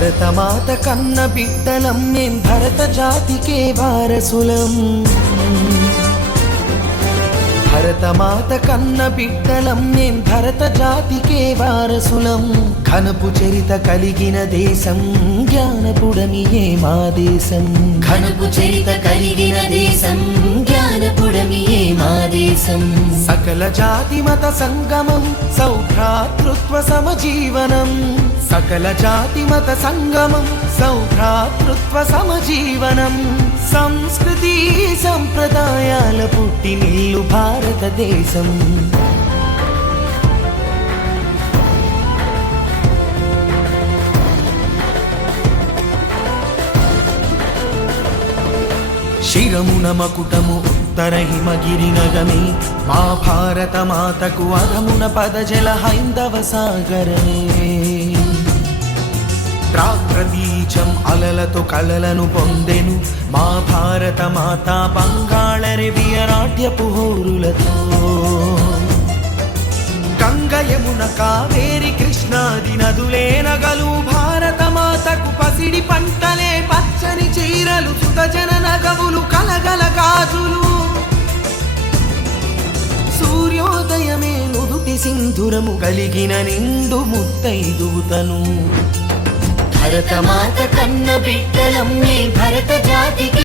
భరతమాత కన్న బిడ్డలం మేం భరత జాతికే వారసులం భరతమాత కన్న బిడ్డలం మేం భరత జాతికే వారసులం ఘనపు చరిత కలిగిన దేశం జ్ఞానపుడమియే మా దేశం ఘనపు చరిత కలిగిన దేశం జ్ఞానపుడమియే మా దేశం సకల జాతి మత సంగమం సౌభ్రాతృత్వ సమజీవనం సకల జాతి మత సంగమం సౌభ్రాతృత్వ సమజీవనం సంస్కృతి సంప్రదాయాల పుట్టినిల్లు భారతదేశం శిరమున మకుటము ఉత్తర హిమగిరి నగమే మా భారత మాతకు అధమున పదజల హైందవ సాగరమే ప్రాగ్రతీచం అలలతో కళలను పొందెను మా భారత మాత బంగాళరెవియ నాట్యపు హోరులతో గంగ యమున కావేరి కృష్ణాది నదులే నగలు భారత మాతకు పసిడి పంటలే పచ్చని చీరలు సుతజన నగవులు కలగల గాజులు సూర్యోదయమే నుదుటి సింధురము కలిగిన నిండు ముత్తైదుతను భరతమాత కన్న బిడ్డలం మే భరత జాతికి